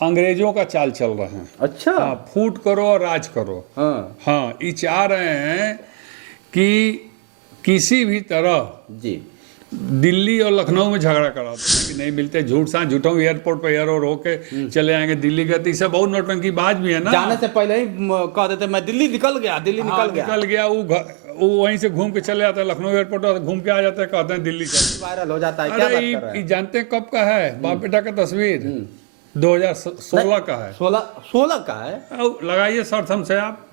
अंग्रेजों का चाल चल रहे हैं। अच्छा। हाँ, फूट करो और राज करो। हाँ, ये चाह रहे हैं कि किसी भी तरह जी दिल्ली और लखनऊ में झगड़ा करा दें कि नहीं मिलते, झूठ साथ झूठों एयरपोर्ट पर एयरो रोक के चले आएंगे दिल्ली का। तो इससे बहुत नौटंकी बाज भी है ना, जाने से पहले ही कह देते मैं दिल्ली निकल गया, दिल्ली निकल गया। वो वहीं से घूम के चले जाते हैं, लखनऊ एयरपोर्ट पर घूम के आ जाते हैं, कहते हैं दिल्ली चल। वायरल हो जाता है। क्या बात कर रहे ये जानते हैं कब का है? बाप बेटा का तस्वीर 2016 का है। 16 का है? लगाइए शर्त हमसे आप।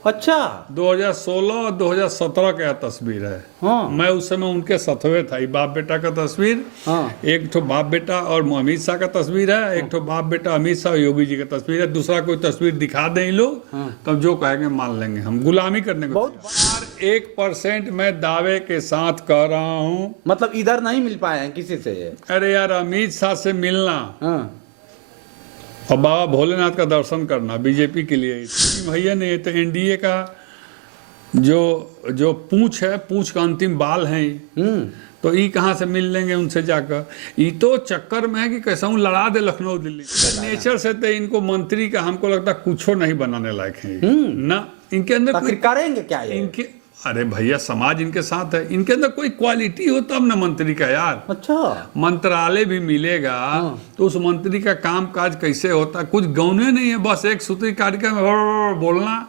अच्छा। 2016 और 2017 का तस्वीर है। हाँ। मैं उस समय उनके सतवे था। ये बाप बेटा का तस्वीर। हाँ। एक ठो बाप बेटा और अमित शाह का तस्वीर है, एक ठो बाप बेटा अमित शाह और योगी जी का तस्वीर है। दूसरा कोई तस्वीर दिखा दें लोग, तब जो कहेंगे मान लेंगे। हम गुलामी करने को बहुत 1% मैं दावे के साथ कह रहा हूँ। मतलब इधर नहीं मिल पाए हैं किसी से? अरे यार, अमित शाह से मिलना और बाबा भोलेनाथ का दर्शन करना बीजेपी के लिए भैया नहीं है। तो एनडीए का जो पूंछ है, पूंछ का अंतिम बाल है, तो ये कहाँ से मिल लेंगे उनसे जाकर? ये तो चक्कर में है कि कैसा हूँ लड़ा दे लखनऊ दिल्ली। नेचर से तो इनको मंत्री का हमको लगता कुछ नहीं बनाने लायक है ना। इनके अंदर करेंगे क्या इनके? अरे भैया, समाज इनके साथ है। इनके अंदर कोई क्वालिटी हो तब ना मंत्री का यार। अच्छा। मंत्रालय भी मिलेगा तो उस मंत्री का काम काज कैसे होता है? कुछ गौने नहीं है, बस एक सूत्री कार्यक्रम में बोलना,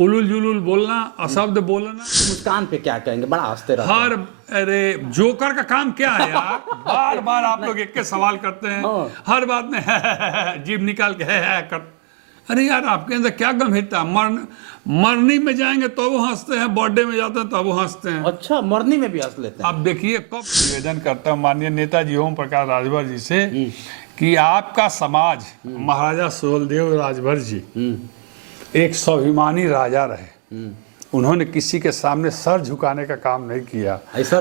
उलुल जुलुल बोलना, अशब्द बोलना। मुस्कान पे क्या कहेंगे? बड़ा हंसते रहते हैं। अरे जोकर का काम क्या है यार? बार बार आप लोग एक के सवाल करते हैं, हर बात में जीभ निकाल के कर। अरे यार, आपके अंदर क्या गंभीरता? मरनी में जाएंगे तो वो हंसते हैं, बर्थडे में जाते हैं तो वो हंसते हैं। अच्छा, मरनी में भी हंस लेते हैं? आप देखिए, कब निवेदन करता हूँ माननीय नेताजी ओम प्रकाश राजभर जी से कि आपका समाज महाराजा सुहेलदेव राजभर जी एक स्वाभिमानी राजा रहे। उन्होंने किसी के सामने सर झुकाने का काम नहीं किया।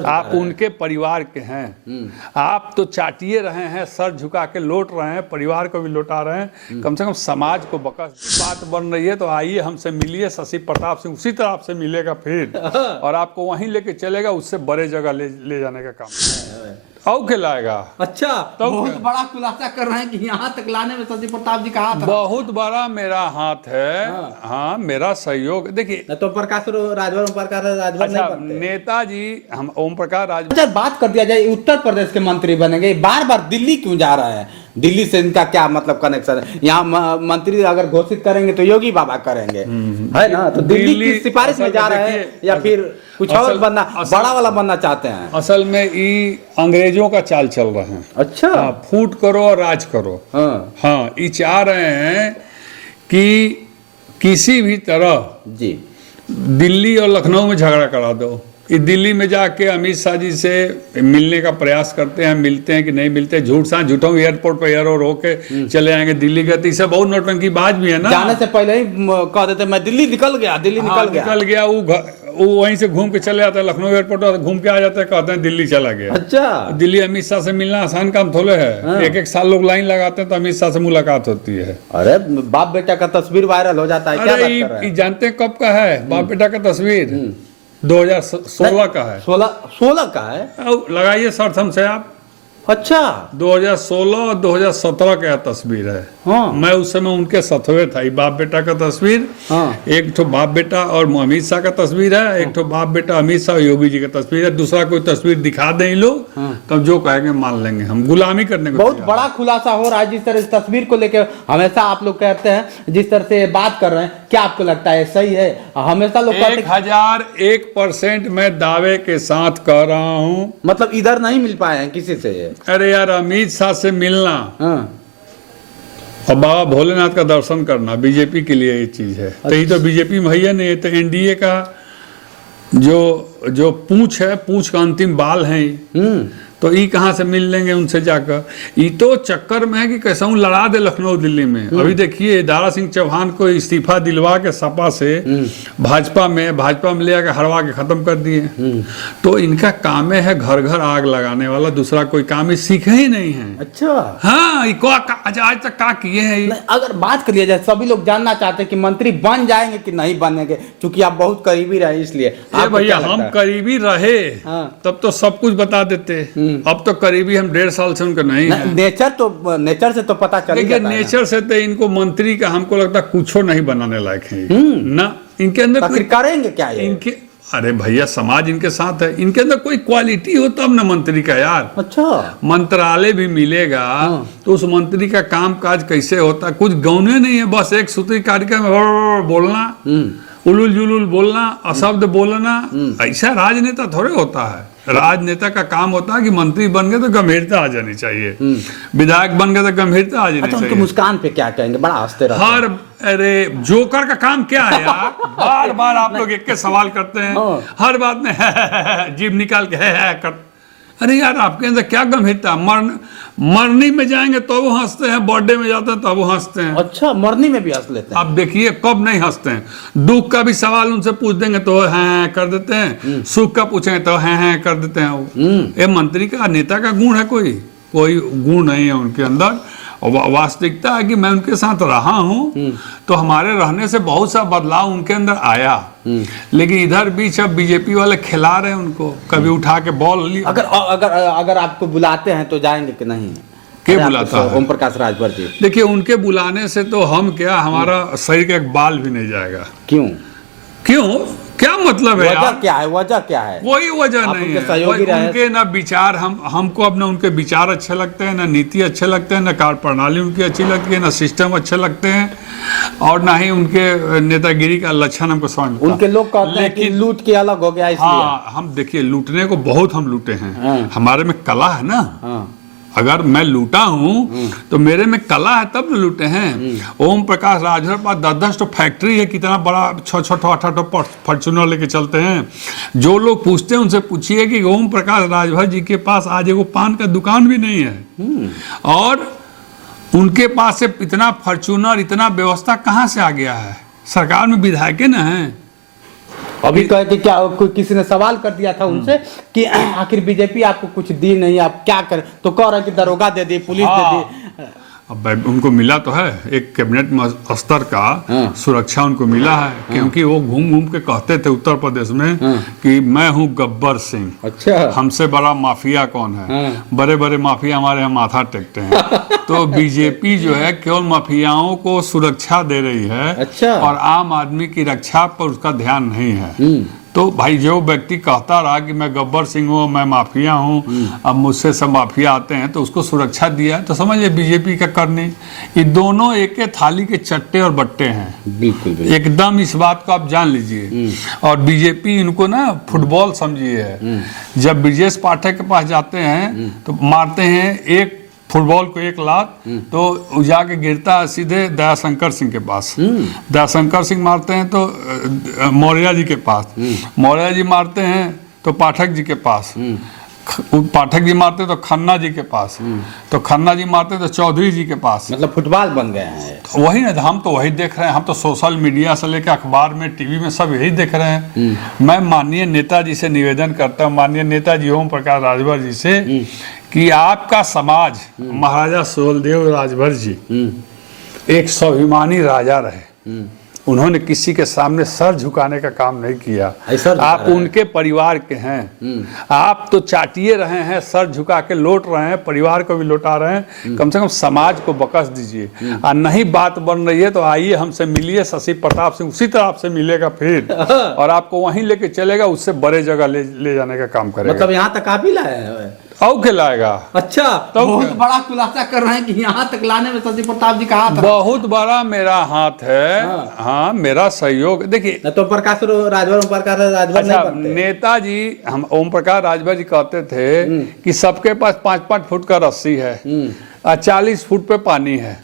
आप उनके परिवार के हैं, आप तो चाटिए रहे हैं, सर झुका के लौट रहे हैं, परिवार को भी लौटा रहे हैं। कम से कम समाज को बकस बात बन रही है तो आइए हमसे मिलिए। शशि प्रताप सिंह उसी तरह आपसे मिलेगा फिर, और आपको वहीं लेके चलेगा, उससे बड़े जगह ले जाने का काम और खिलाएगा। अच्छा, तो बहुत बड़ा खुलासा कर रहे हैं कि यहाँ तक लाने में शशि प्रताप जी का हाथ है। बहुत बड़ा मेरा हाथ है। हाँ, मेरा सहयोग। देखिए, तो प्रकाश राजभर, ओम प्रकाश राजभर नहीं बनते? नेताजी हम ओम प्रकाश राजभर। अच्छा, बात कर दिया जाए उत्तर प्रदेश के मंत्री बनेंगे, बार बार दिल्ली क्यों जा रहे हैं? दिल्ली से इनका क्या मतलब कनेक्शन है? यहाँ मंत्री अगर घोषित करेंगे तो योगी बाबा करेंगे, है ना? तो दिल्ली की सिफारिश में जा रहे हैं या फिर कुछ और बनना, बड़ा वाला बनना चाहते हैं? असल में ये अंग्रेजों का चाल चल रहे हैं। अच्छा। फूट करो और राज करो। हाँ, ये चाह रहे हैं कि किसी भी तरह जी दिल्ली और लखनऊ में झगड़ा करा दो। ये दिल्ली में जाके अमित शाह जी से मिलने का प्रयास करते हैं, मिलते हैं कि नहीं मिलते, झूठ साथ झूठों एयरपोर्ट पर एयरो रोक के चले आएंगे दिल्ली का। तो इससे बहुत नौटंकी बाज भी है ना। जाने से पहले ही कह देते मैं दिल्ली निकल गया, दिल्ली निकल गया। वो वहीं से घूम के चले जाते हैं, लखनऊ एयरपोर्ट पर घूम के आ जाते हैं, कहते हैं दिल्ली चला गया। अच्छा। दिल्ली अमित शाह से मिलना आसान काम थोड़े है। एक साल लोग लाइन लगाते हैं तो अमित शाह से मुलाकात होती है। अरे बाप बेटा का तस्वीर वायरल हो जाता है। क्या बात कर रहे हैं? जानते हैं कब का है? बाप बेटा का तस्वीर 2016 का है। 16 का है? लगाइए शर्त हमसे आप। अच्छा। 2016 और 2017 का तस्वीर है। मैं उस समय उनके सतवे था। ये बाप बेटा का तस्वीर। एक ठो बाप बेटा और अमित शाह का तस्वीर है, एक ठो बाप बेटा अमित शाह और योगी जी का तस्वीर है। दूसरा कोई तस्वीर दिखा दें लोग, तब जो कहेंगे मान लेंगे। हम गुलामी करने को बहुत बड़ा खुलासा हो रहा है। जिस तरह इस तस्वीर को लेकर हमेशा आप लोग कहते हैं, जिस तरह से बात कर रहे हैं, क्या आपको लगता है सही है? हमेशा लोग 1001% मैं दावे के साथ कह रहा हूँ। मतलब इधर नहीं मिल पाए हैं किसी से? अरे यार, अमित शाह से मिलना और बाबा भोलेनाथ का दर्शन करना बीजेपी के लिए ये चीज है। तो ये तो बीजेपी में भैया नहीं है। तो एनडीए का जो पूंछ है, पूंछ का अंतिम बाल है, तो ये कहाँ से मिल लेंगे उनसे जाकर? ये तो चक्कर में है कि कैसा हूँ लड़ा दे लखनऊ दिल्ली में। अभी देखिए, दारा सिंह चौहान को इस्तीफा दिलवा के सपा से भाजपा में ले आकर हरवा के खत्म कर दिए। तो इनका काम है घर घर आग लगाने वाला, दूसरा कोई काम ही सीखे ही नहीं है। अच्छा। हाँ, आज तक क्या किए हैं? अगर बात कर लिया जाए, सभी लोग जानना चाहते हैं कि मंत्री बन जाएंगे कि नहीं बनेंगे, क्योंकि आप बहुत करीबी रहे, इसलिए। भैया, हम करीबी रहे तब तो सब कुछ बता देते। अब तो करीबी हम 1.5 साल से उनका नहीं है। नेचर से तो पता चल देखिए, नेचर से तो इनको मंत्री का हमको लगता है कुछ नहीं बनाने लायक है ना। इनके अंदर कोई करेंगे क्या ये? इनके, अरे भैया समाज इनके साथ है, इनके अंदर कोई क्वालिटी हो तब ना मंत्री का यार। अच्छा, मंत्रालय भी मिलेगा तो उस मंत्री का काम काज कैसे होता, कुछ गौने नहीं है, बस एक सूत्री कार्यक्रम में बोलना, उलुल जुलुल बोलना, अशब्द बोलना, ऐसा राजनेता थोड़े होता है। राजनेता का काम होता है कि मंत्री बन गए तो गंभीरता आ जानी चाहिए, विधायक बन गए तो गंभीरता आ जानी अच्छा, चाहिए। उनके मुस्कान पे क्या कहेंगे? बड़ा हंसते रहते हैं। अरे जोकर का काम क्या है यार? बार बार आप लोग एक के सवाल करते हैं, हर बात में जीभ निकाल के है कर। अरे यार, आपके अंदर क्या गंभीरता? मरनी में जाएंगे तो वो हंसते हैं, बर्थडे में जाते हैं तो वो हंसते हैं। अच्छा, मरनी में भी हंस लेते हैं? आप देखिए कब नहीं हंसते हैं। दुख का भी सवाल उनसे पूछ देंगे तो हैं कर देते हैं, सुख का पूछेंगे तो हैं कर देते हैं। ये मंत्री का, नेता का गुण है? कोई गुण नहीं है उनके अंदर। वास्तविकता है कि मैं उनके साथ रहा हूं तो हमारे रहने से बहुत सा बदलाव उनके अंदर आया, लेकिन इधर बीच अब बीजेपी वाले खिला रहे हैं उनको, कभी उठा के बॉल लिया। अगर आपको बुलाते हैं तो जाएंगे कि नहीं? क्या बुलाता है? ओम प्रकाश राजभर जी। देखिए, उनके बुलाने से तो हम क्या, हमारा शरीर का एक बाल भी नहीं जाएगा। क्यों? क्या मतलब है यार? वजह क्या है? कोई वजह नहीं है। उनके ना विचार, हमको अब ना उनके विचार अच्छे लगते हैं, ना नीति अच्छे लगते हैं, ना कार्य प्रणाली उनकी अच्छी लगती है, ना सिस्टम अच्छे लगते हैं, और ना ही उनके नेतागिरी का लक्षण हमको समझ में। उनके लोग कहते हैं कि लूट के अलग हो गया इसलिए। हाँ, हम देखिए, लूटने को बहुत हम लूटे हैं, हमारे में कला है ना। अगर मैं लूटा हूं तो मेरे में कला है तब न लूटे हैं। ओम प्रकाश राजभर पास 10-10 तो फैक्ट्री है, कितना बड़ा 6-6 8-8 फॉर्च्यूनर लेके चलते हैं। जो लोग पूछते हैं उनसे पूछिए कि ओम प्रकाश राजभर जी के पास आज एगो पान का दुकान भी नहीं है, और उनके पास से इतना फॉर्च्यूनर, इतना व्यवस्था कहाँ से आ गया है? सरकार में विधायक न है। अभी कहे कि क्या, कोई किसी ने सवाल कर दिया था उनसे कि आखिर बीजेपी आपको कुछ दी नहीं, आप क्या करें? तो कह रहे कि दरोगा दे दी, पुलिस दे दी। अब उनको मिला तो है, एक कैबिनेट स्तर का सुरक्षा उनको मिला है, क्योंकि वो घूम घूम के कहते थे उत्तर प्रदेश में कि मैं हूँ गब्बर सिंह। अच्छा, हमसे बड़ा माफिया कौन है? बड़े बड़े माफिया हमारे यहाँ माथा टेकते हैं। तो बीजेपी जो है केवल माफियाओं को सुरक्षा दे रही है। अच्छा, और आम आदमी की रक्षा पर उसका ध्यान नहीं है। तो भाई, जो व्यक्ति कहता रहा कि मैं गब्बर सिंह हूँ, मैं माफिया हूँ, अब मुझसे सब माफिया आते हैं, तो उसको सुरक्षा दिया है, तो समझिए बीजेपी का करनी। ये दोनों एक थाली के चट्टे और बट्टे हैं। बिल्कुल एकदम, इस बात को आप जान लीजिए। और बीजेपी इनको ना फुटबॉल समझिए है। जब ब्रजेश पाठक के पास जाते हैं तो मारते हैं एक फुटबॉल को 1 लात, तो जाके गिरता है सीधे दयाशंकर सिंह के पास। दयाशंकर सिंह मारते हैं तो मौर्य जी के पास, मौर्य जी मारते हैं तो पाठक जी के पास, पाठक जी मारते तो खन्ना जी के पास, तो खन्ना जी मारते तो चौधरी जी के पास। मतलब फुटबॉल बन गए हैं। वही ना, हम तो वही देख रहे हैं। हम तो सोशल मीडिया से लेकर अखबार में, टीवी में सब यही देख रहे हैं। मैं माननीय नेताजी से निवेदन करता हूँ, माननीय नेताजी ओम प्रकाश राजभर जी से, कि आपका समाज, महाराजा सुहेलदेव राजभर जी एक स्वाभिमानी राजा रहे। उन्होंने किसी के सामने सर झुकाने का काम नहीं किया। आप उनके परिवार के हैं, आप तो चाटिए रहे हैं, सर झुका के लौट रहे हैं, परिवार को भी लौटा रहे हैं। कम से कम समाज को बकस दीजिए। और नहीं बात बन रही है तो आइए हमसे मिलिए, शशि प्रताप सिंह उसी तरह आपसे मिलेगा फिर, और आपको वहीं लेके चलेगा, उससे बड़े जगह ले जाने का काम करेगा। मतलब यहाँ तक आप ही लाए हैं? और खिलाएगा। अच्छा, तो बहुत बड़ा खुलासा कर रहे हैं कि यहाँ तक लाने में शशि प्रताप जी का हाथ बहुत बड़ा मेरा हाथ है। हाँ, मेरा सहयोग। देखिए, तो प्रकाश राजभर, ओम प्रकाश राजभर नहीं बनते। नेताजी, हम ओम प्रकाश राजभर जी कहते थे कि सबके पास 5-5 फुट का रस्सी है और 40 फुट पे पानी है,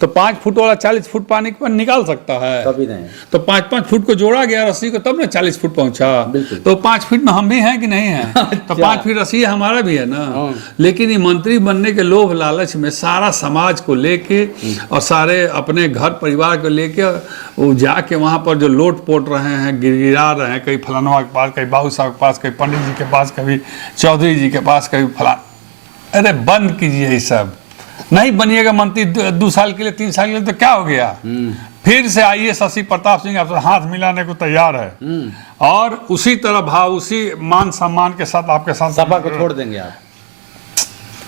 तो 5 फुट वाला 40 फुट पानी पर निकाल सकता है? कभी नहीं। तो 5-5 फुट को जोड़ा गया रस्सी को, तब ना 40 फुट पहुंचा। तो 5 फीट में हम भी हैं कि नहीं हैं? तो 5 फीट रस्सी हमारा भी है ना। लेकिन ये मंत्री बनने के लोभ लालच में सारा समाज को लेके और सारे अपने घर परिवार को लेके वो जाके वहाँ पर जो लोट पोट रहे हैं, गिरा रहे हैं, कहीं फलानवा के पास, कहीं बाबू साहब के पास, कहीं पंडित जी के पास, कभी चौधरी जी के पास, कभी फलान। अरे बंद कीजिए ये सब। नहीं बनिएगा मंत्री 2 साल के लिए, 3 साल के लिए, तो क्या हो गया? फिर से आइए, शशि प्रताप सिंह आपसे हाथ मिलाने को तैयार है, और उसी तरह भाव, उसी मान सम्मान के साथ आपके साथ सभा को छोड़ देंगे आप।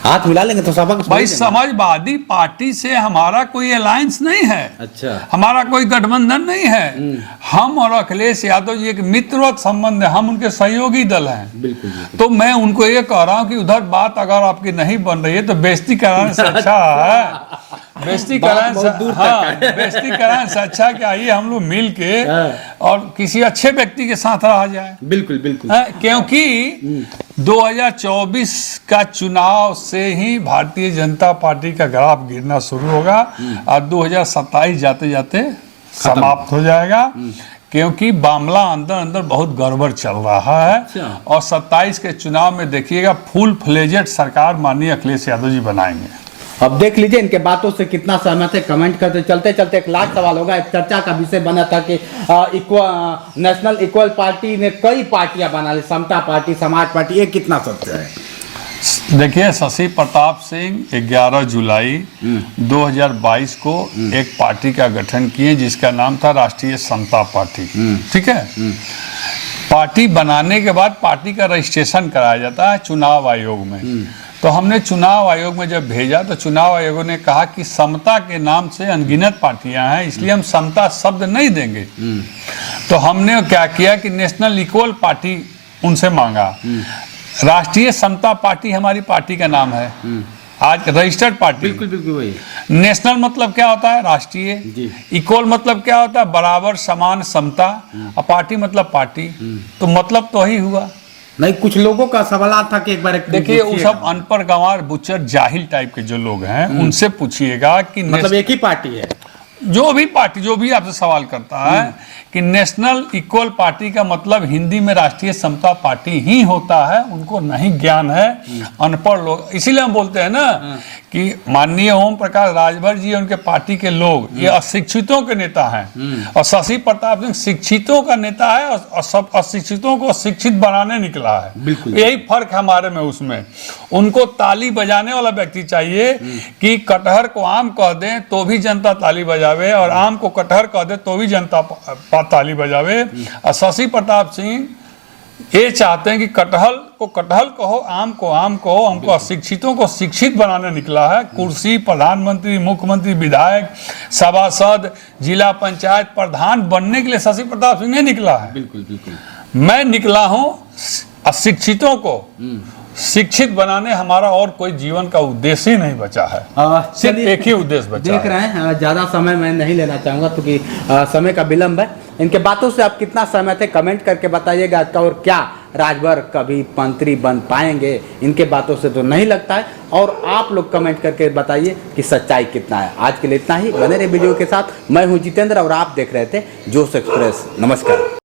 हाथ मिला लेंगे तो सबक भाई समाजवादी पार्टी से हमारा कोई अलायंस नहीं है, अच्छा, हमारा कोई गठबंधन नहीं है। हम और अखिलेश यादव जी एक मित्रवत संबंध है, हम उनके सहयोगी दल हैं। बिल्कुल। तो मैं उनको ये कह रहा हूँ कि उधर बात अगर आपकी नहीं बन रही है तो बेइज्जती कराने से अच्छा है, बेइज्जती कराने से, हाँ, बेइज्जती कराने से अच्छा कि आइए हम लोग मिल के और किसी अच्छे व्यक्ति के साथ रहा जाए। बिल्कुल बिल्कुल। क्योंकि 2024 का चुनाव से ही भारतीय जनता पार्टी का ग्राफ गिरना शुरू होगा और 2027 जाते जाते समाप्त हो जाएगा, क्योंकि मामला अंदर अंदर बहुत गड़बड़ चल रहा है। और 27 के चुनाव में देखिएगा फुल फ्लेजेड सरकार माननीय अखिलेश यादव जी बनाएंगे। अब देख लीजिए इनके बातों से कितना सहमत है, कमेंट करते चलते चलते एक लास्ट सवाल होगा। एक चर्चा का विषय बना था कि नेशनल इक्वल पार्टी ने कई पार्टियां बना ली, समता पार्टी, समाज पार्टी, ये कितना सत्य है? देखिए, शशि प्रताप सिंह 11 जुलाई 2022 को एक पार्टी का गठन किए जिसका नाम था राष्ट्रीय समता पार्टी। ठीक है, पार्टी बनाने के बाद पार्टी का रजिस्ट्रेशन कराया जाता है चुनाव आयोग में। तो हमने चुनाव आयोग में जब भेजा तो चुनाव आयोग ने कहा कि समता के नाम से अनगिनत पार्टियां हैं, इसलिए हम समता शब्द नहीं देंगे। तो हमने क्या किया कि नेशनल इक्वल पार्टी उनसे मांगा। राष्ट्रीय समता पार्टी हमारी पार्टी का नाम है, आज रजिस्टर्ड पार्टी। बिल्कुल बिल्कुल वही। नेशनल मतलब क्या होता है? राष्ट्रीय। इक्वल मतलब क्या होता है? बराबर, समान, समता। और पार्टी मतलब पार्टी। तो मतलब तो ही हुआ। नहीं, कुछ लोगों का सवाल था कि एक बार देखिए, वो सब अनपढ़ गंवार बुच्चर जाहिल टाइप के जो लोग हैं उनसे पूछिएगा कि मतलब एक ही पार्टी है। जो भी पार्टी जो भी आपसे सवाल करता है कि नेशनल इक्वल पार्टी का मतलब हिंदी में राष्ट्रीय समता पार्टी ही होता है, उनको नहीं ज्ञान है, अनपढ़ लोग। इसीलिए हम बोलते हैं ना कि माननीय ओम प्रकाश राजभर जी और उनके पार्टी के लोग ये अशिक्षितों के नेता हैं और शशि प्रताप सिंह शिक्षितों का नेता है और सब अशिक्षितों को शिक्षित बनाने निकला है। यही फर्क हमारे में उसमें। उनको ताली बजाने वाला व्यक्ति चाहिए कि कटहर को आम कह दें तो भी जनता ताली बजावे और आम को कटहर कह दे तो भी जनता ताली बजावे। और शशि प्रताप सिंह ये चाहते हैं कि कटहल को कटहल कहो, आम को आम कहो। हमको अशिक्षितों को शिक्षित बनाने निकला है। कुर्सी, प्रधानमंत्री, मुख्यमंत्री, विधायक, सभासद, जिला पंचायत प्रधान बनने के लिए शशि प्रताप सिंह नहीं निकला है। बिल्कुल बिल्कुल। मैं निकला हूं अशिक्षितों को शिक्षित बनाने। हमारा और कोई जीवन का उद्देश्य ही नहीं बचा है, सिर्फ एक ही उद्देश्य बचा देख रहे हैं। ज्यादा समय मैं नहीं लेना चाहूंगा क्योंकि समय का विलंब है। इनके बातों से आप कितना सहमत है कमेंट करके बताइएगा। और क्या राजभर कभी मंत्री बन पाएंगे? इनके बातों से तो नहीं लगता है। और आप लोग कमेंट करके बताइए कि सच्चाई कितना है। आज के लिए इतना ही। बने रहे वीडियो के साथ। मैं हूं जितेंद्र और आप देख रहे थे जोश एक्सप्रेस। नमस्कार।